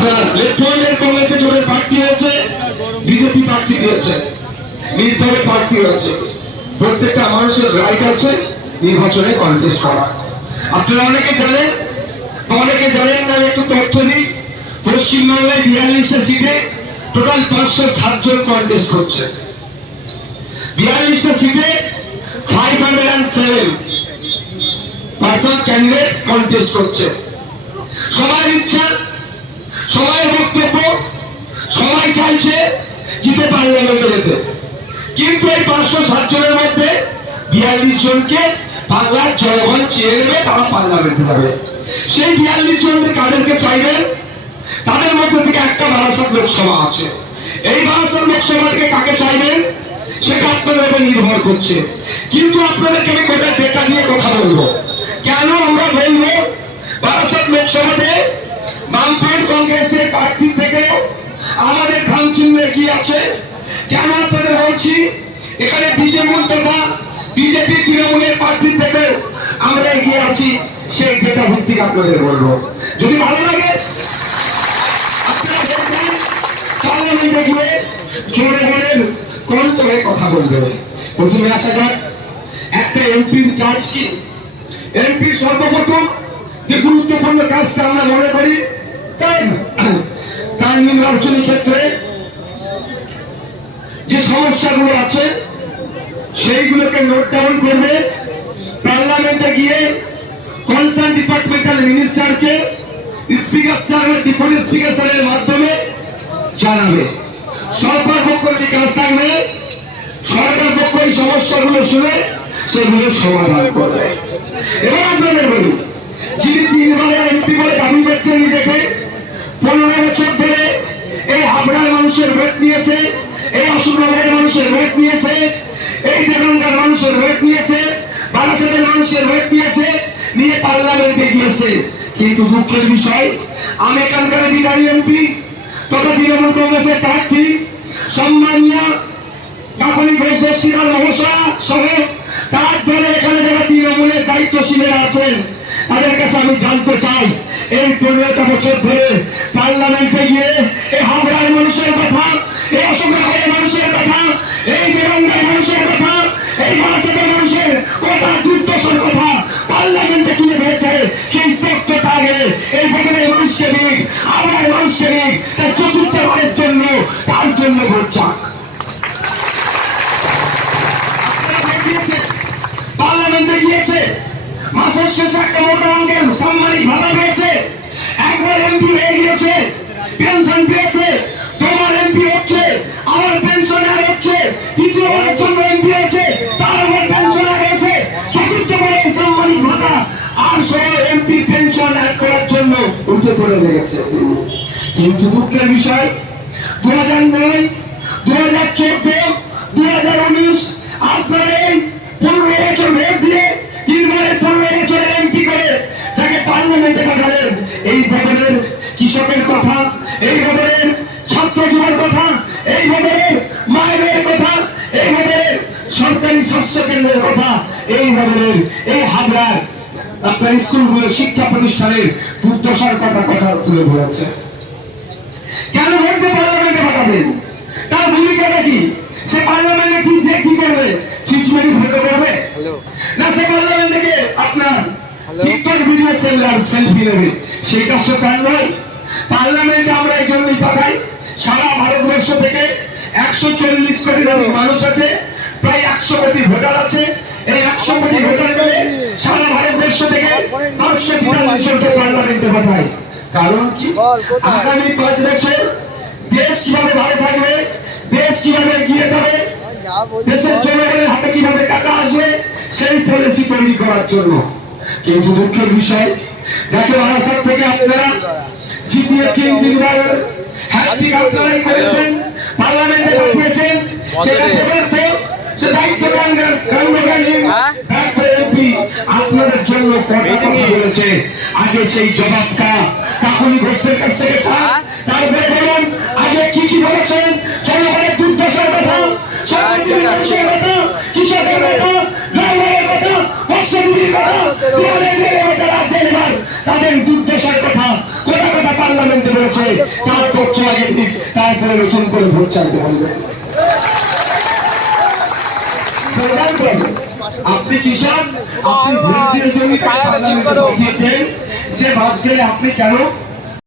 আপনার লেফটেন্যান্ট কংগ্রেসে জোরের প্রার্থী হয়েছে, বিজেপি প্রার্থী দিয়েছে, নির্দলে প্রার্থী হয়েছে। প্রত্যেকটা মানুষের রাইট আছে নির্বাচনে কন্টেস্ট করা। আপনারা অনেকে জানেন, অনেকে জানেন না, একটু তথ্য দিই। পশ্চিমবাংলায় 42টা সিটে টোটাল 507 জন কন্টেস্ট করছে। 42টা সিটে 507 পার্সন ক্যান্ডিডেট কন্টেস্ট করছে। সবার ইচ্ছা, সবাই বক্তব্য, সবাই চাইছে জিতে পার্লামেন্টে যেতে। কিন্তু এই 507 জনের মধ্যে 42 জনকে বাংলার জনগণ চেয়ে নেবে, তারা পার্লামেন্টে যাবে। সেই 42 জনকে কাদেরকে চাইবেন? তাদের মধ্যে থেকে একটা বারাসাত লোকসভা আছে। এই বারাসাত লোকসভা থেকে কাকে চাইবেন সেটা আপনাদের উপর নির্ভর করছে। কিন্তু আপনাদেরকে আমি কোটা ডেটা দিয়ে কথা বলবো। কেন আমরা বলবো বারাসাত লোকসভাতে বামফ্রন্ট কংগ্রেসের প্রার্থী থেকে আমাদের খাম চিহ্ন এগিয়ে আছে? কেন আপনাদের বলছি এখানে বিজেপি তথা বিজেপি তৃণমূলের প্রার্থী থেকে আমরা এগিয়ে আছি? সেই ডেটা ভিত্তিক আপনাদের বলবো। যদি ভালো লাগে আপনারা বলবেন, পার্লামেন্টে গিয়ে জনগণের কণ্ঠ হয়ে কথা বলবে। প্রথমে আসা যাক, একটা এমপির কাজ কি? এমপির সর্বপ্রথম যে গুরুত্বপূর্ণ কাজটা আমরা মনে করি তার নির্বাচনী ক্ষেত্রে যে সমস্যাগুলো আছে সেইগুলোকে নোট ডাউন করবে, পার্লামেন্টে গিয়ে কনসার্ন ডিপার্টমেন্টাল মিনিস্টারকে স্পিকার স্যার ও ডেপুটি স্পিকার স্যারের মাধ্যমে জানাবে। সরকার পক্ষ যে কাজ থাকবে, সরকার পক্ষ এই সমস্যাগুলো শুনে সেগুলো সমাধান করবে। এবার আপনাদের বলি, যিনি 3 বারের এমপি বলে দাবি করছেন নিজেকে, 15 বছর ধরে এই হাবড়ার মানুষের ভোট নিয়েছে, এই অশোকনগরের মানুষের ভোট নিয়েছে, এই দেগঙ্গার মানুষের ভোট নিয়েছে, বারাসাতের মানুষের ভোট নিয়েছে, নিয়ে পার্লামেন্টে গিয়েছে। কিন্তু দুঃখের বিষয়, আমি এখানকার বিদায়ী এমপি তথা তৃণমূল কংগ্রেসের প্রার্থী সম্মানীয় কাকলি ঘোষ দস্তিদার মহাশয় সহ তার দলে এখানে যারা তৃণমূলের দায়িত্বশীলেরা আছেন, তাদের কাছে আমি জানতে চাই, এই 15টা বছর ধরে পার্লামেন্টে গিয়ে এই হাবড়ার মানুষের কথা, এই অশোকনগরের মানুষের কথা, এই দেগঙ্গার মানুষের কথা, এই বারাসাতের মানুষের কথা, দুর্দশার কথা পার্লামেন্টে তুলে ধরেছে। সেই তথ্যটা আগে এই ভোটের মানুষকে দিক, হাবড়ার মানুষকে দিক, তার চতুর্থবারের জন্য তার জন্য ভোট চাক। পার্লামেন্টে গিয়েছে, মাসের শেষে একটা মোটা অঙ্কের সাম্মানিক ভাতা পেয়েছে, একবার এমপি হয়ে গিয়েছে, পেনশন পেয়েছে, তোমার এমপি হচ্ছে, আমার পেনশন আর হচ্ছে, দ্বিতীয়বারের জন্য এমপি হয়েছে, তার আবার পেনশন আর হয়েছে, চতুর্থবারের সাম্মানিক ভাতা আর সহ এমপি পেনশন অ্যাড করার জন্য উঠে পড়ে লেগেছে। কিন্তু দুঃখের বিষয়, 2009, 2014, 2019 আপনার এই 15 বছর ভোট দিয়ে 3 বারের 15 বছরের এমপি করে যাকে পার্লামেন্টে পাঠালেন, এই বদলের কৃষকের কথা, এই বদলের ছাত্র যুবর কথা, এই বদলের মায়েদের কথা, এই বদলের সরকারি স্বাস্থ্য কেন্দ্রের কথা, এই বদলের এই হাবড়ার আপনার স্কুলগুলোর শিক্ষা প্রতিষ্ঠানের দুর্দশার কথা তুলে ধরেছে। কেন ভোটে পার্লামেন্টে পাঠাবেন? তার ভূমিকাটা কি? সে পার্লামেন্টে কি করবে? খিচমেরি ভোট করবে না? সে পার্লামেন্ট থেকে আপনার টিকটক ভিডিও সেলফি নেবে? সেই কাজটা তার নয়। পার্লামেন্টে আমরা এই জন্যই পাঠাই, সারা ভারতবর্ষ থেকে 140 কোটি মানুষ আছে, প্রায় 100 কোটি ভোটার আছে। এই 100 কোটি ভোটার মিলে সারা ভারতবর্ষ থেকে 543 জনকে পার্লামেন্টে পাঠাই। কারণ কি? আগামী 5 বছর দেশ কিভাবে ভালো থাকবে, দেশ কিভাবে এগিয়ে যাবে, দেশের জনগণের হাতে কিভাবে টাকা আসবে, সেই পলিসি তৈরি করার জন্য। কিন্তু দুঃখের বিষয়, যাকে বারাসাত থেকে আপনারা জিতিয়ে 3 বার হ্যাট্রিক আপনারাই করেছেন, পার্লামেন্টে পাঠিয়েছেন, সেটা পদার্থ, সে দায়িত্বকালীন এমপি আপনাদের জন্য কথা বলেছে। আগে সেই জবাবটা কাকলি ঘোষের কাছ থেকে চান, তারপরে বলুন আগে কি কি বলেছেন, জনগণের দুর্দশার কথা, মানুষের কথা, কৃষকের কথা, ড্রাইভারের কথা, মৎস্যজীবীর কথা, তাদের দুর্দশার কথা কোথা কোথা পার্লামেন্টে বলেছে। তার তথ্য আগে দিক, তারপরে নতুন করে ভোট চাইতে হবে। আপনি কিষাণ, আপনি ভোট দিয়ে জমিতে পাঠিয়েছেন যে বাস গেলে আপনি কেন